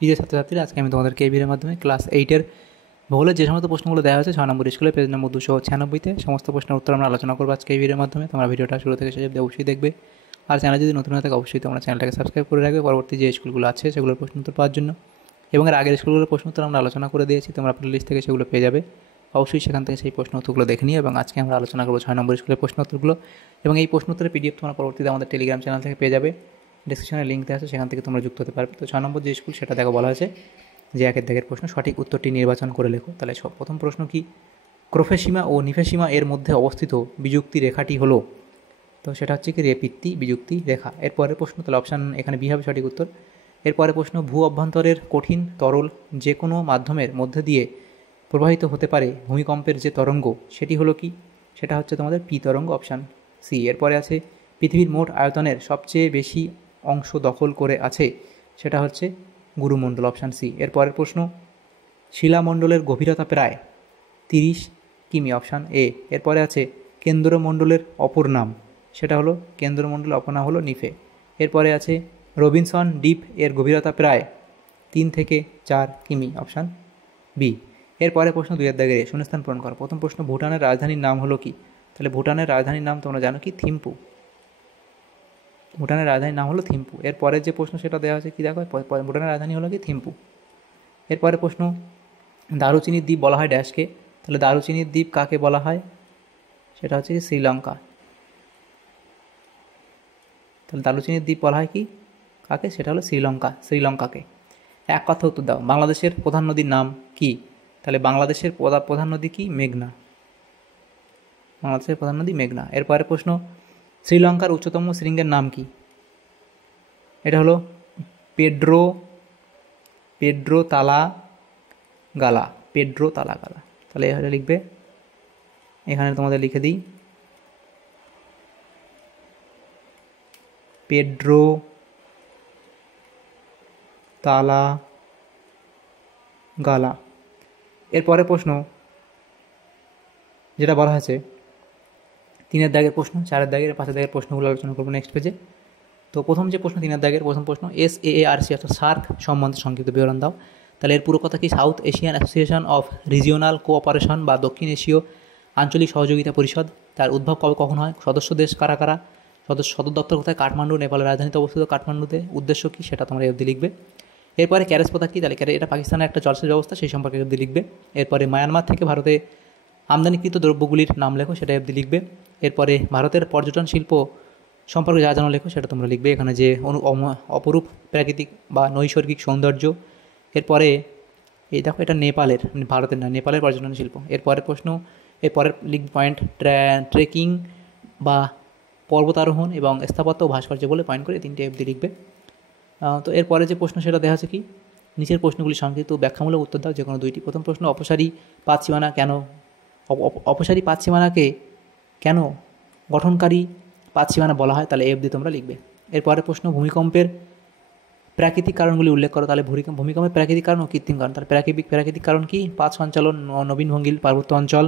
প্রিয় ছাত্রছাত্রীরা, আজকে আমি তোমাদেরকে এই ভিডিওর মাধ্যমে ক্লাস 8-এর ভূগোলের যে সমস্ত প্রশ্নগুলো দেওয়া হয়েছে 6 নম্বর স্কুলে পেজ নম্বর 296-তে সমস্ত প্রশ্নের উত্তর আমরা আলোচনা করবো আজকে এই ভিডিওর মাধ্যমে। তোমরা ভিডিওটা শুরু থেকে শেষ অবধি অবশ্যই দেখবে। আর চ্যানেল যদি নতুন হয়ে থাকে অবশ্যই তোমরা চ্যানেলটাকে সাবস্ক্রাইব করে রাখবে পরবর্তী যে স্কুলগুলো আছে সেগুলোর প্রশ্ন উত্তর পাওয়ার জন্য। এবং এর আগের স্কুলগুলোর প্রশ্ন উত্তর আমরা আলোচনা করে দিয়েছি, তোমরা প্লেলিস্ট থেকে সেগুলো পেয়ে যাবে। অবশ্যই সেখান থেকে সেই প্রশ্ন উত্তরগুলো দেখে নিও। এবং আজকে আমরা আলোচনা করবো 6 নম্বর স্কুলের প্রশ্ন উত্তরগুলো। এবং এই প্রশ্ন উত্তরের পিডিএফ তোমরা পরবর্তীতে আমাদের টেলিগ্রাম চ্যানেল থেকে পেয়ে যাবে। ডিসক্রিপশনে লিঙ্ক দেওয়া আছে, সেখান থেকে তোমরা যুক্ত হতে পারবে। তো 6 নম্বর যে স্কুল সেটা দেখো বলা হয়েছে যে একের দাগের প্রশ্ন, সঠিক উত্তরটি নির্বাচন করে লেখো। তাহলে প্রথম প্রশ্ন কি, ক্রোফেসীমা ও নিফেসীমা এর মধ্যে অবস্থিত বিযুক্তি রেখাটি হলো, তো সেটা হচ্ছে কি রেপিত্তি বিযুক্তি রেখা। এরপরে প্রশ্ন, তাহলে অপশান এখানে বি হবে সঠিক উত্তর। এরপরে প্রশ্ন, ভূ অভ্যন্তরের কঠিন তরল যে কোনো মাধ্যমের মধ্যে দিয়ে প্রবাহিত হতে পারে ভূমিকম্পের যে তরঙ্গ সেটি হলো কি, সেটা হচ্ছে তোমাদের পি তরঙ্গ, অপশান সি। এরপরে আছে পৃথিবীর মোট আয়তনের সবচেয়ে বেশি অংশ দখল করে আছে, সেটা হচ্ছে গুরুমণ্ডল, অপশান সি। এরপরের প্রশ্ন, শিলামণ্ডলের গভীরতা প্রায় 30 কিমি, অপশান এ। এরপরে আছে কেন্দ্রমণ্ডলের অপর নাম, সেটা হলো কেন্দ্রমণ্ডলের অপর নাম হলো নিফে। এরপরে আছে রবিনসন দ্বীপ এর গভীরতা প্রায় 3 থেকে 4 কিমি, অপশান বি। এরপরে প্রশ্ন 2 দাগের শূন্যস্থান পূরণ করো। প্রথম প্রশ্ন, ভুটানের রাজধানীর নাম হলো কি, তাহলে ভুটানের রাজধানীর নাম তোমরা জানো কি, থিম্পু। ভুটানের রাজধানীর নাম হলো থিম্পু। এরপরের যে প্রশ্ন সেটা দেওয়া হচ্ছে কি, দেখো ভুটানের রাজধানী হলো কি, থিম্পু। এরপরে প্রশ্ন, দারুচিনির দ্বীপ বলা হয় ড্যাশকে, তাহলে দারুচিনির দ্বীপ কাকে বলা হয়, সেটা হচ্ছে কি শ্রীলঙ্কা। তাহলে দারুচিনির দ্বীপ বলা হয় কি কাকে, সেটা হলো শ্রীলঙ্কা, শ্রীলঙ্কাকে। এক কথা উত্তর দাও, বাংলাদেশের প্রধান নদীর নাম কি, তাহলে বাংলাদেশের প্রধান নদী কি, মেঘনা। বাংলাদেশের প্রধান নদী মেঘনা। এরপরে প্রশ্ন, শ্রীলঙ্কার উচ্চতম শৃঙ্গের নাম কি, এটা হলো পেড্রো পেড্রো তালা গালা, পেড্রো তালা গালা। তাহলে এটা লিখবে, এখানে তোমাদের লিখে দিই পেড্রো তালা গালা। এরপরে প্রশ্ন যেটা বলা হয়েছে 3 দাগের প্রশ্ন, 4 দাগের 5 দাগের প্রশ্নগুলো আলোচনা করবো নেক্সট পেজে। তো প্রথম যে প্রশ্ন 3 দাগের প্রথম প্রশ্ন, SAARC অর্থাৎ সার্ক সম্বন্ধে সংক্ষিপ্ত বিবরণ দাও। তাহলে এর পুরো কথা কি, south Asian association of regional cooperation বা দক্ষিণ এশীয় আঞ্চলিক সহযোগিতা পরিষদ। তার উদ্ভব কবে কখন হয়, সদস্য দেশ কারা কারা, সদর দপ্তর কোথায়, কাঠমান্ডু, নেপালের রাজধানীতে অবস্থিত কাঠমান্ডুতে, উদ্দেশ্য কী সেটা তোমরা অবধি লিখবে। এরপরে ক্যারেজ প্রথা কী, তাহলে এটা পাকিস্তানের একটা জলসেচ ব্যবস্থা, সেই সম্পর্কে অবধি লিখবে। এরপরে মায়ানমার থেকে ভারতে আমদানিকৃত দ্রব্যগুলির নাম লেখো, সেটা অবধি লিখবে। এরপরে ভারতের পর্যটন শিল্প সম্পর্কে যা জানো লেখো, সেটা তোমরা লিখবে। এখানে যে অপরূপ প্রাকৃতিক বা নৈসর্গিক সৌন্দর্য। এরপরে এই দেখো, এটা নেপালের, ভারতের না, নেপালের পর্যটন শিল্প। এরপরের প্রশ্ন, এরপরের লিখবে পয়েন্ট, ট্রেকিং বা পর্বতারোহণ এবং স্থাপত্য ও ভাস্কর্য বলে পয়েন্ট করে 3টে অবধি লিখবে। তো এরপরে যে প্রশ্ন সেটা দেখা আছে কি, নিচের প্রশ্নগুলি সংক্ষিপ্ত ব্যাখ্যামূলক উত্তর দাও যে কোনো 2টি। প্রথম প্রশ্ন, অপসারী পাতসীমানা কেন, অপসারী পাতসীমানাকে কেন গঠনকারী পাতসীমানা বলা হয়, তাহলে অবধি তোমরা লিখবে। এরপরে প্রশ্ন, ভূমিকম্পের প্রাকৃতিক কারণগুলি উল্লেখ করো, তাহলে ভূমিকম্পের প্রাকৃতিক কারণ ও কৃত্রিম কারণ। তাহলে প্রাকৃতিক কারণ কি, পাঁচ সঞ্চালন, নবীন ভঙ্গিল পার্বত্য অঞ্চল।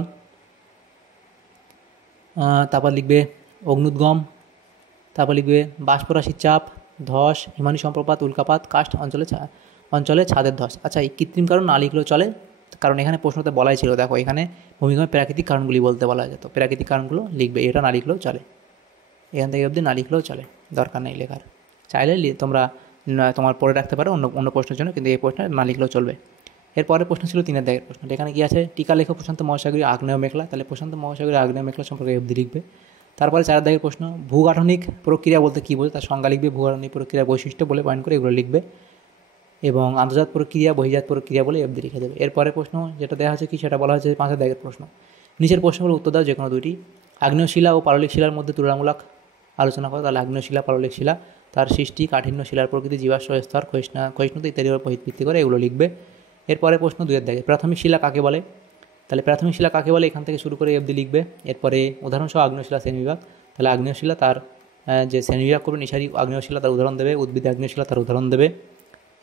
তারপর লিখবে অগ্নুদ্গম, তারপর লিখবে বাষ্পরাশির চাপ, ধস, হিমানি সম্প্রপাত, উল্কাপাত, কাস্ট অঞ্চলে ছাদের ধস। আচ্ছা, এই কৃত্রিম কারণ না লিখলেও চলে, কারণ এখানে প্রশ্নতে বলাই ছিল, দেখো এখানে ভূমিকম্পের প্রাকৃতিক কারণগুলি বলতে বলা যেত, প্রাকৃতিক কারণগুলো লিখবে, এটা না লিখলেও চলে, এখান থেকে অবধি না লিখলেও চলে, দরকার নেই লেখার। চাইলে তোমরা তোমার পরে রাখতে পারো অন্য প্রশ্নের জন্য, কিন্তু এই প্রশ্নে না লিখলেও চলবে। এরপরে প্রশ্ন ছিল 3 দাগের প্রশ্ন, এখানে কি আছে, টিকা লেখো প্রশান্ত মহাসাগরীয় আগ্নেয় মেঘলা, তাহলে প্রশান্ত মহাসাগরীয় আগ্নেয় মেঘলা সম্পর্কে অবধি লিখবে। তারপরে 4 দাগের প্রশ্ন, ভূগাঠনিক প্রক্রিয়া বলতে কী বোঝে, তার সংজ্ঞা লিখবে, ভূগাঠনিক প্রক্রিয়ার বৈশিষ্ট্য বলে পয়েন্ট করে এগুলো লিখবে, এবং আন্তর্জাত প্রক্রিয়া, বহির্জাত প্রক্রিয়া বলে অবধি লিখে দেবে। এরপরে প্রশ্ন যেটা দেওয়া হচ্ছে কি, সেটা বলা হচ্ছে 5 দাগের প্রশ্ন, নিচের প্রশ্নগুলো উত্তর দাও যে কোনো 2টি। আগ্নেয় শিলা ও পাললিক শিলার মধ্যে তুলনামূলক আলোচনা করো, তাহলে আগ্নেয় শিলা, পাললিক শিলা, তার সৃষ্টি, কাঠিন্য, শিলার প্রকৃতি, জীবাশ্ম স্তর, ক্ষয়িষ্ণুতা ইত্যাদির উপর ভিত্তি করে এগুলো লিখবে। এরপরে প্রশ্ন 2 দাগে, প্রাথমিক শিলা কাকে বলে, তাহলে প্রাথমিক শিলা কাকে বলে এখান থেকে শুরু করে অবধি লিখবে। এরপরে উদাহরণসহ আগ্নেয় শিলা শ্রেণীবিভাগ, তাহলে আগ্নেয় শিলা তার যে শ্রেণীবিভাগ করবে, নিশারি আগ্নেয় শিলা তার উদাহরণ দেবে, উদ্ভিদ আগ্নেয় শিলা তার উদাহরণ দেবে।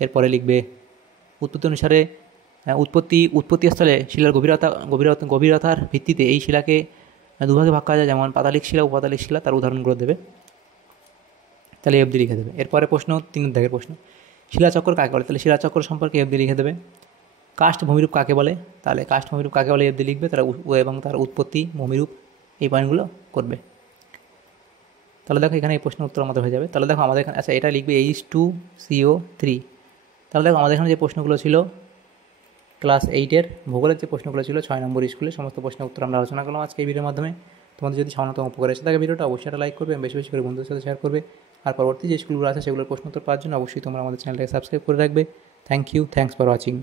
এরপরে লিখবে উৎপত্তি অনুসারে উৎপত্তিস্থলে শিলার গভীরতার ভিত্তিতে এই শিলাকে দুভাগে ভাগ করা যায়, যেমন পাতালিক শিলা, উপাতালিক শিলা, তার উদাহরণগুলো দেবে, তাহলে অবধি লিখে দেবে। এরপরে প্রশ্ন 3 দাগের প্রশ্ন, শিলাচক্র কাকে বলে, তাহলে শিলাচক্র সম্পর্কে এফ দিয়ে লিখে দেবে। কাস্ট ভূমিরূপ কাকে বলে, তাহলে কাস্ট ভূমিরূপ কাকে বলে এফ দিয়ে লিখবে, তারা এবং তার উৎপত্তি, ভূমিরূপ, এই পয়েন্টগুলো করবে। তাহলে দেখো এখানে এই প্রশ্নের উত্তর আমাদের হয়ে যাবে। তাহলে দেখো আমাদের এখানে, আচ্ছা এটা লিখবে H2CO3। তাহলে দেখো আমাদের এখানে যে প্রশ্নগুলো ছিল ক্লাস 8-এর ভূগোলের যে প্রশ্নগুলো ছিল 6 নম্বর স্কুলে, সমস্ত প্রশ্নের উত্তর আমরা আলোচনা করলাম আজকে এই ভিডিওর মাধ্যমে। তোমাদের যদি সামান্যতম উপকার এসে থাকে ভিডিওটা অবশ্যই একটা লাইক করবে এবং বেশি বেশি করে বন্ধুদের সাথে শেয়ার করবে। আর পরবর্তী যে স্কুলগুলো আছে সেগুলোর প্রশ্ন উত্তর পাওয়ার জন্য অবশ্যই তোমরা আমাদের চ্যানেলটাকে সাবস্ক্রাইব করে রাখবে। Thank you, thanks for watching.